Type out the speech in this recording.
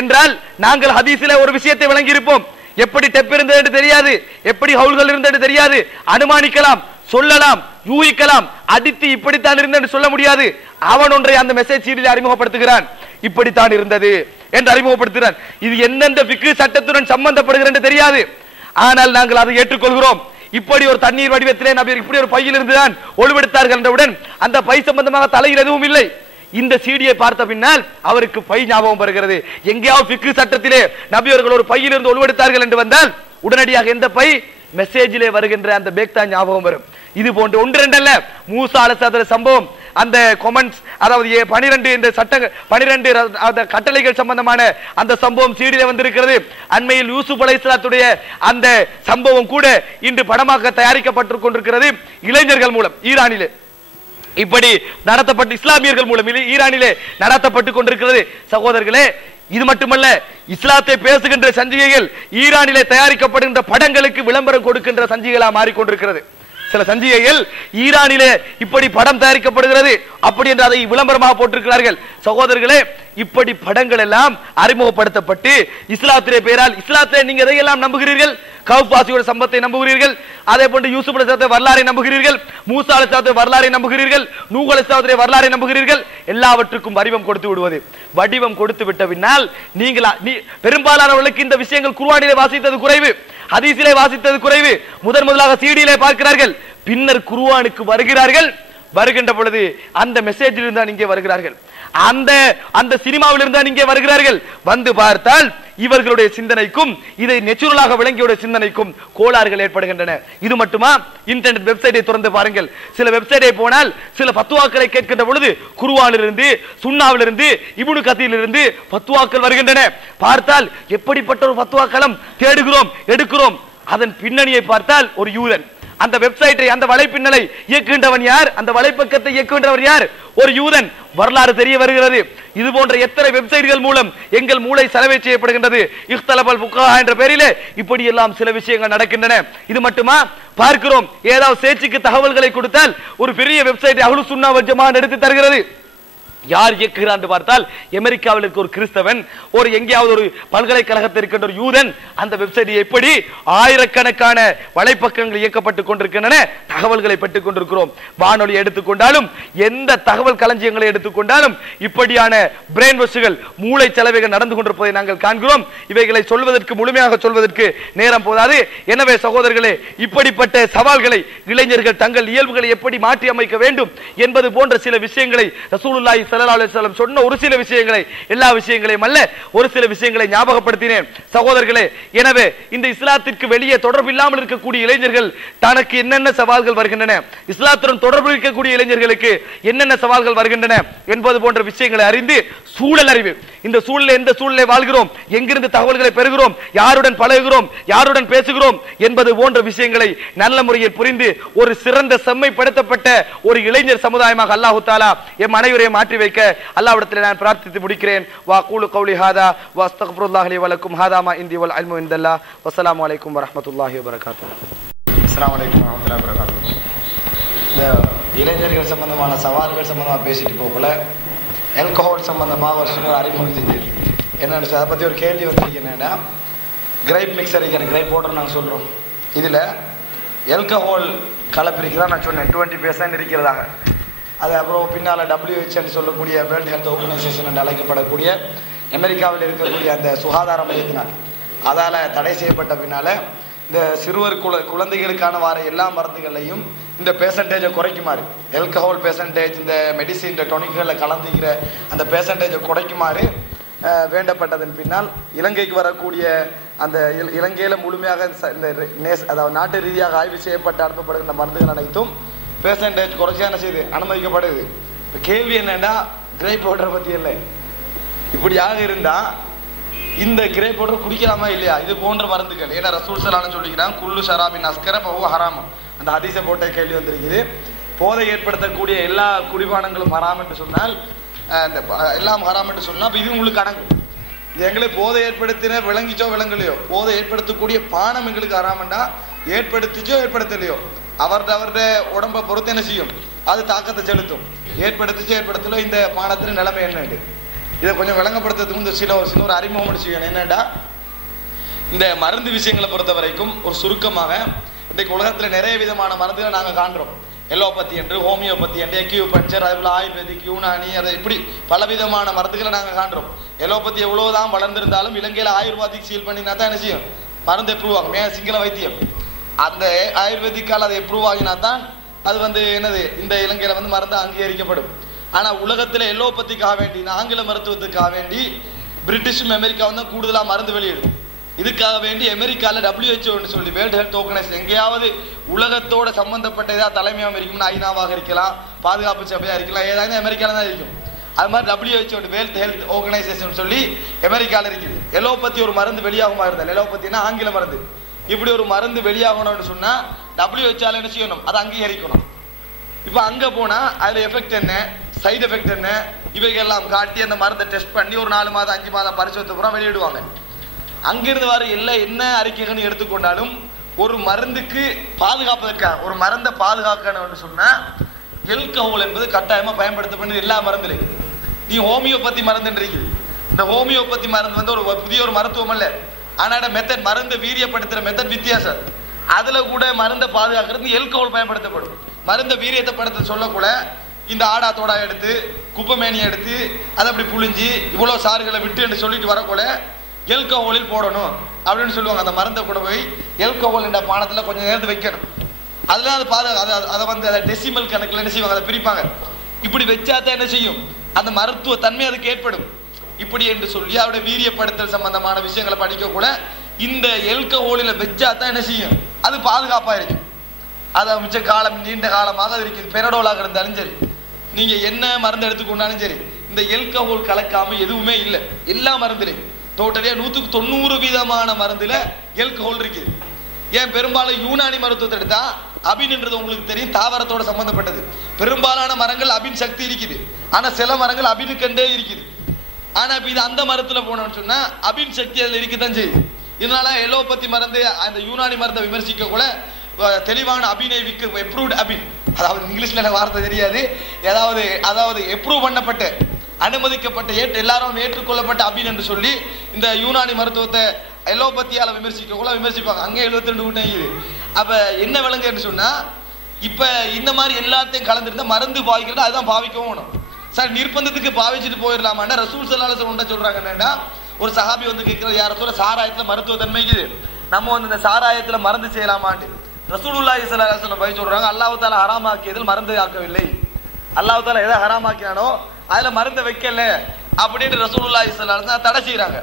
என்றால் நாங்கள் ஹதீஸிலே ஒரு விஷயத்தை விளங்கி இருப்போம். எப்படி டெப் இருந்தது என்று தெரியாது, எப்படி ஹவுல்கள் இருந்தது தெரியாது, அனுமானிக்கலாம், சொல்லலாம், யூகிக்கலாம், அடித்து இப்படித்தான் இருந்தது சொல்ல முடியாது. அவன் ஒன்றை அந்த மெசேஜ் சீடில் அறிமுகப்படுத்துகிறான், இப்படித்தான் இருந்தது என்று அறிமுகப்படுத்துகிறான். இது எந்தெந்த ஃபிக்ஹ் சட்டத்துடன் சம்பந்தப்படுகிறது என்று தெரியாது. ஆனால் நாங்கள் அதை ஏற்றுக்கொள்கிறோம். இப்படி ஒரு தண்ணீர் வடிவத்திலே நபி இப்படி ஒரு பையில் இருந்துதான் ஒழுவெடுத்தார்கள் என்றவுடன் அந்த பை சம்பந்தமாக தலையில் எதுவும் இல்லை. இந்த சீடியை பார்த்த பின்னால் அவருக்கு பை ஞாபகம் வருகிறது. எங்கேயாவது ஃபிக்ஹ் சட்டத்திலே நபி அவர்கள் ஒரு பையில் இருந்து ஒழுவெடுத்தார்கள் என்று வந்தால் உடனடியாக எந்த பை மெசேஜிலே வருகின்ற அந்த பேக் தான் ஞாபகம் வரும். இது போன்று ஒன்று ரெண்டல்ல, மூசா அலைஹிஸ்ஸலாம் சம்பவம், அந்த கொமெண்ட்ஸ், அதாவது 12 இந்த சட்டங்கள் 12 கட்டளைகள் சம்பந்தமான அந்த சம்பவம் சீடிலே வந்திருக்கிறது. அண்மையில் யூசுப் அலைஹிஸ்ஸலாத்துடைய அந்த சம்பவம் கூட இன்று படமாக தயாரிக்கப்பட்டு கொண்டிருக்கிறது இளைஞர்கள் மூலம். ஈரானிலே இப்படி நடத்தப்பட்டு இஸ்லாமியர்கள் மூலம் ஈரானிலே நடத்தப்பட்டு கொண்டிருக்கிறது. சகோதரர்களே, இது மட்டுமல்ல, இஸ்லாத்தை பேசுகின்ற சஞ்சிகைகள் ஈரானிலே தயாரிக்கப்படுகின்ற படங்களுக்கு விளம்பரம் கொடுக்கின்ற சஞ்சிகைகளா மாறிக்கொண்டிருக்கிறது. சில சஞ்சிகைகள் ஈரானிலே இப்படி படம் தயாரிக்கப்படுகிறது அப்படி என்று அதை விளம்பரமாக போட்டிருக்கிறார்கள். சகோதரர்களே, இப்படி படங்கள் எல்லாம் அறிமுகப்படுத்தப்பட்டு இஸ்லாத்திலே பெயரால் இஸ்லாத்திலே நீங்க எதையெல்லாம் நம்புகிறீர்கள்? கௌபாசியோட சம்பத்தை நம்புகிறீர்கள், அதே போன்று யூசுப் அலைஹிஸ்ஸலாத்துடைய வரலாறை நம்புகிறீர்கள், மூசா அலைஹிஸ்ஸலாத்துடைய வரலாறை நம்புகிறீர்கள், நூஹ் அலைஹிஸ்ஸலாத்துடைய வரலாறை நம்புகிறீர்கள். எல்லாவற்றுக்கும் வடிவம் கொடுத்து விடுவது. வடிவம் கொடுத்து விட்ட பின்னால் பெரும்பாலானவர்களுக்கு இந்த விஷயங்கள் குர்ஆனிலே வாசித்தது குறைவு, ஹதீஸிலே வாசித்தது குறைவு. முதலாக சீடியிலே பார்க்கிறார்கள், பின்னர் குர்ஆனுக்கு வருகிறார்கள். வருகின்ற பொழுது அந்த மெசேஜில் இருந்தான் இங்கே வருகிறார்கள், அந்த சினிமாவில் இருந்தான் இங்கே வருகிறார்கள். வந்து பார்த்தால் இவர்களுடைய சிந்தனைக்கும் இதை நேச்சுரலாக விளங்கியோட சிந்தனைக்கும் கோளாறுகள் ஏற்படுகின்றன. இது மட்டுமா? இன்டர்நெட் வெப்சைட்டை திறந்து பாருங்கள். சில வெப்சைட்டை போனால் சில பத்துவாக்களை கேட்கின்ற பொழுது குர்ஆனிலிருந்து, சுன்னாவிலிருந்து, இப்னு கதீரிலிருந்து பத்துவாக்கள் வருகின்றன. பார்த்தால் எப்படிப்பட்ட ஒரு பத்துவாக்களம் தேடுகிறோம், எடுக்கிறோம். அதன் பின்னணியை பார்த்தால் ஒரு யூதன். அந்த வெப்சைட்டை, அந்த வலைப்பின்னலை இயக்குகின்றவன் யார்? அந்த வலைப்பக்கத்தை இயக்குகின்றவர் யார்? ஒரு யூதன். வரலாறு தெரிய வருகிறது. இது போன்ற எத்தனை வெப்சைட்கள் மூலம் எங்கள் மூளை செலவை செய்யப்படுகின்றது. இஹ்தலபல் ஃபுகஹா என்ற பெயரிலே இப்படி எல்லாம் சில விஷயங்கள் நடக்கின்றன. இது மட்டுமா? பார்க்கிறோம், ஏதாவது சேச்சுக்கு தகவல்களை கொடுத்தால் ஒரு பெரிய வெப்சைட் அஹ்லுஸ் சுன்னா வல் ஜமாஅத் எடுத்து தருகிறது. யார் இயக்குகிறார் என்று பார்த்தால் அமெரிக்காவில் இருக்க ஒரு கிறிஸ்தவன், ஒரு எங்கேயாவது ஒரு பல்கலைக்கழகத்தில் இருக்கின்ற ஒரு யூதன். அந்த வெப்சைட் எப்படி ஆயிரக்கணக்கான வலைப்பக்கங்கள் இயக்கப்பட்டுக் கொண்டிருக்கின்றன, தகவல்களை பெற்றுக் கொண்டிருக்கிறோம். வானொலி எடுத்துக்கொண்டாலும், எந்த தகவல் களஞ்சியங்களை எடுத்துக்கொண்டாலும் இப்படியான பிரெயின் வாஷ்கள், மூளை செலவைகள் நடந்து கொண்டிருப்பதை நாங்கள் காண்கிறோம். இவைகளை சொல்வதற்கு, முழுமையாக சொல்வதற்கு நேரம் போதாது. எனவே சகோதரர்களே, இப்படிப்பட்ட சவால்களை இளைஞர்கள் தங்கள் இயல்புகளை எப்படி மாற்றி அமைக்க வேண்டும் என்பது போன்ற சில விஷயங்களை ரசூலுல்லாஹி ஸல்லல்லாஹு அலைஹி வஸல்லம் சொன்ன ஒரு சில விஷயங்களை, எல்லா விஷயங்களையும் அல்ல, ஒரு சில விஷயங்களை ஞாபகப்படுத்தினேன். சகோதரர்களே, எனவே இந்த இஸ்லாத்திற்கு வெளியே தொடர்பு இல்லாமல் இருக்கக்கூடிய இளைஞர்கள் தனக்கு என்னென்ன சவால்கள் வருகின்றன, இஸ்லாத்துடன் தொடர்பு இருக்கக்கூடிய இளைஞர்களுக்கு என்னென்ன சவால்கள் வருகின்றன என்பது போன்ற விஷயங்களை அறிந்து, சூழல் அறிவு, இந்த சூழலை, எந்த சூழலை வாழ்கிறோம், எங்கிருந்து தகவல்களை பெறுகிறோம், யாருடன் பழகுகிறோம், யாருடன் பேசுகிறோம் என்பது போன்ற விஷயங்களை நல்ல முறையில் புரிந்து ஒரு சிறந்த செம்மைப்படுத்தப்பட்ட ஒரு இளைஞர் சமுதாயமாக அல்லாஹ் தஆலா எம் அனைவரையும் மாற்றி வைக்க அல்லாஹ்விடத்தில் நான் பிரார்த்தித்து முடிக்கிறேன். வா கூலு கௌலி ஹாதா வ அஸ்தக்ஃபிருல்லாஹ் லி வ லக்கும் ஹாதா மா இன்தி வல் இல்மு இன்தல்லாஹ். வஸ்ஸலாமு அலைக்கும் வ ரஹ்மத்துல்லாஹி வ பரகாத்துஹு. அஸ்ஸலாமு அலைக்கும் வ ரஹ்மத்துல்லாஹி வ பரகாத்துஹு. இந்த இளைஞர்கள் சம்பந்தமான சவால்கள் சம்பந்தமாக பேசிட்டு போகல, ஆல்கஹால் சம்பந்தமாக ஒரு சின்ன அறிமுகம் செஞ்சு என்னென்னு அதை பற்றி ஒரு கேள்வி வந்துருக்கு. என்னென்னா, கிரைப் மிக்சர் இருக்கிற கிரைப் வாட்டர் நாங்கள் சொல்கிறோம், இதில் ஆல்கஹால் கலப்பிரிக்கிறதா நான் சொன்னேன், 20% இருக்கிறதாக. அது அப்புறம் பின்னால் WHO சொல்லக்கூடிய வேர்ல்டு ஹெல்த் ஆர்கனைசேஷன் என்று அழைக்கப்படக்கூடிய அமெரிக்காவில் இருக்கக்கூடிய அந்த சுகாதார மையத்தினால் அதால் தடை செய்யப்பட்ட பின்னால் இந்த சிறுவர் குழந்தைகளுக்கான வார எல்லா மருந்துகளையும் இந்த பெர்சன்டேஜை குறைக்குமாறு, ஆல்கஹால் பெர்சன்டேஜ் இந்த மெடிசின் டொனிக்குகளில் கலந்துக்கிற அந்த பெர்சன்டேஜை குறைக்குமாறு வேண்டப்பட்டதன் பின்னால் இலங்கைக்கு வரக்கூடிய அந்த இலங்கையில் முழுமையாக இந்த அதாவது நாட்டு ரீதியாக ஆய்வு செய்யப்பட்டு அனுப்பப்படுகின்ற மருந்துகள் அனைத்தும் பெர்சன்டேஜ் குறைச்சான செய்து அனுமதிக்கப்படுது. இப்போ கேள்வி என்னன்னா, கிரேப் வாட்டரை பற்றி இல்லை. இப்படியாக இருந்தால் இந்த கிரேப் வாட்டர் குடிக்கலாமா இல்லையா? இது போன்ற மருந்துகள், ஏன்னா ரசூல் ஸல்லல்லாஹு சொல்லிக்கிறாங்க, குல்லு ஷராபின் அஸ்கர ஃபஹுவ ஹராம். அந்த ஹதீஸை போட்ட கேள்வி வந்திருக்குது. போதை ஏற்படுத்தக்கூடிய எல்லா குடிபானங்களும் ஹராம் என்று சொன்னால், இந்த எல்லாம் ஹராம் என்று சொன்னால் அப்போ இது உங்களுக்கு அடங்கும். இது எங்களை போதை ஏற்படுத்தின விளங்கிச்சோ விளங்கலையோ, போதை ஏற்படுத்தக்கூடிய பானம் எங்களுக்கு ஹராமண்டா, ஏற்படுத்திச்சோ ஏற்படுத்தலையோ அவருடைய உடம்பை பொறுத்து என்ன செய்யும், அது தாக்கத்தை செலுத்தும். ஏற்படுத்திச்சோ ஏற்படுத்தலையோ இந்த பானத்தின் நிலைமை என்ன? இதை கொஞ்சம் விளங்கப்படுத்துறதுக்கு இந்த சின்ன ஒரு அறிமுகம் முடிச்சுக்கணும். என்னடா, இந்த மருந்து விஷயங்களை பொறுத்த வரைக்கும் ஒரு சுருக்கமாக இன்றைக்கு உலகத்தில் நிறைய விதமான மருந்துகளை நாங்கள் காண்றோம். எலோபதி என்று, ஹோமியோபதி என்று, எக்யூபஞ்சர், அதுபோல் ஆயுர்வேதிக், யூனானி, அதை இப்படி பலவிதமான மருந்துகளை நாங்கள் காண்றோம். எலோபதி எவ்வளவுதான் வளர்ந்திருந்தாலும் இலங்கையில் ஆயுர்வேதிக் சீல் பண்ணினா தான் என்ன செய்யும், மருந்து எப்ரூவ் ஆகும். ஏன் சிங்கள வைத்தியம் அந்த ஆயுர்வேதிக்கால் அதை எப்ரூவ் ஆகினா தான் அது என்னது இந்த இலங்கையில் மருந்து அங்கீகரிக்கப்படும். ஆனால் உலகத்தில் எலோபதிக்காக வேண்டி, ஆங்கில மருத்துவத்துக்காக வேண்டி பிரிட்டிஷும் அமெரிக்காவும் தான் கூடுதலாக மருந்து வெளியிடும். இதுக்காக வேண்டி அமெரிக்காவில் WHO சொல்லி வேர்ல்டு ஹெல்த் ஆர்கனைசேஷன், எங்கேயாவது உலகத்தோட சம்பந்தப்பட்ட ஏதாவது தலைமையாக இருக்கும்னா ஐநாவாக இருக்கலாம், பாதுகாப்பு சபையாக இருக்கலாம், ஏதாவது அமெரிக்காவில் தான் இருக்கும். அது மாதிரி WHO வேர்ல்டு ஹெல்த் ஆர்கனைசேஷன் சொல்லி அமெரிக்காவில் இருக்குது. எலோபதி ஒரு மருந்து வெளியாகுமா இருந்தால், எலோபத்தினா ஆங்கில மருந்து, இப்படி ஒரு மருந்து வெளியாகணும்னு சொன்னால் WHO என்ன செய்யணும், அதை அங்கீகரிக்கணும். இப்போ அங்கே போனால் அதில் எஃபெக்ட் என்ன, சைடு எஃபெக்ட் என்ன, இவைகள்லாம் காட்டி அந்த மருந்தை டெஸ்ட் பண்ணி ஒரு 4 மாதம் 5 மாதம் பரிசோதனை பூரா வெளியிடுவாங்க. அங்கிருந்து வர என்ன அறிக்கைகள் எடுத்துக்கொண்டாலும் ஒரு மருந்துக்கு பாதுகாப்பதற்காக, ஒரு மருந்தை பாதுகாக்கணும்னு சொன்னா எல்கஹால் என்பது கட்டாயமா பயன்படுத்தப்படுது எல்லா மருந்துலையும். நீ ஹோமியோபதி மருந்து இருக்குது, இந்த ஹோமியோபதி மருந்து ஒரு புதிய ஒரு மருத்துவம் அல்ல, ஆனால் மெத்தட், மருந்தை வீரியப்படுத்துற மெத்தட் வித்தியாசம். அதுல கூட மருந்தை பாதுகாக்கிறது எல்கஹால் பயன்படுத்தப்படும். மருந்தை வீரியத்தை படுத்த சொல்லக்கூட இந்த ஆடா தோடா எடுத்து, குப்பைமேனியை எடுத்து, அதை அப்படி புழிஞ்சு இவ்வளவு சாறுகளை விட்டு என்று சொல்லிட்டு வரக்கூட எல்கஹாலில் போடணும் அப்படின்னு சொல்லுவாங்க. அந்த மருந்தை கூட போய் எல்கஹால் என்ற பானத்தில் கொஞ்சம் நேரத்து வைக்கணும். அதெல்லாம் அது அதை அதை டெசிமல் கணக்கில் என்ன செய்வாங்க, அதை பிரிப்பாங்க. இப்படி வச்சாதான் என்ன செய்யும், அந்த மருத்துவ தன்மை அதுக்கு ஏற்படும். இப்படி என்று சொல்லி அவருடைய வீரியப்படுத்தல் சம்பந்தமான விஷயங்களை படிக்க கூட இந்த எல்கஹாலில் வச்சாதான் என்ன செய்யும், அது பாதுகாப்பாக இருக்கும். அதை மிச்ச காலம் நீண்ட காலமாக அது இருக்குது. பெனடோலாக இருந்தாலும் சரி, நீங்க என்ன மருந்து எடுத்துக்கொண்டாலும் சரி, இந்த எல்கஹால் கலக்காம எதுவுமே இல்லை. எல்லா மருந்துலையும் டோட்டலியா 190% மருந்துல எல்கஹால் இருக்குது. ஏன் பெரும்பாலும் யூனானி மருத்துவத்தை எடுத்தா அபின்ன்றது உங்களுக்கு தெரியும், தாவரத்தோட சம்பந்தப்பட்டது. பெரும்பாலான மரங்கள் அபின் சக்தி இருக்குது, ஆனா சில மரங்கள் அபினுக்கண்டே இருக்குது. ஆனா இப்ப இது அந்த மரத்துல போனோம்னு சொன்னா அபின் சக்தி அதுல இருக்கத்தான் செய்யுது. இதனால எலோபதி மருந்து, அந்த யூனானி மருந்தை விமர்சிக்க கூட தெளிவான அபினை எப்ரூவ்ட் அபின், அதாவது இங்கிலீஷ்ல எனக்கு வார்த்தை தெரியாது, அதாவது எப்ரூவ் பண்ணப்பட்ட, அனுமதிக்கப்பட்ட, எல்லாரும் ஏற்றுக்கொள்ளப்பட்ட அபின் என்று சொல்லி இந்த யூனானி மருத்துவத்தை எலோபத்தியால விமர்சிக்க கூட விமர்சிப்பாங்க. அங்கே 72 கூட்டம் இது. அப்ப என்ன விளங்கு என்று சொன்னா, இப்ப இந்த மாதிரி எல்லாத்தையும் கலந்துருந்தா மருந்து பாவிக்கிறது அதுதான் பாவிக்கவும் வேணும். சார் நிர்பந்தத்துக்கு பாவிச்சுட்டு போயிடலாமாண்டா ரசூல் ஸல்லல்லாஹு அலைஹி வஸல்லம் சொல்றாங்க. என்னன்னா, ஒரு சஹாபி கேட்கிற, யார சொல்ற சாராயத்துல மருத்துவ தன்மைக்குது, நம்ம இந்த சாராயத்துல மருந்து செய்யலாமாண்டு. ரசூலுல்லாஹி ஸல்லல்லாஹு அலைஹி வஸல்லம் போய் சொல்றாங்க, அல்லாஹ் தஆலா ஹராமாக்கியதில் மருந்து ஆக்கவில்லை. அல்லாஹ் தஆலா எதை ஹராமாக்கினானோ அதுல மருந்தை வைக்கல அப்படின்னு ரசூலுல்லாஹி ஸல்லல்லாஹு அலைஹி வஸல்லம் தடை செய்யறாங்க.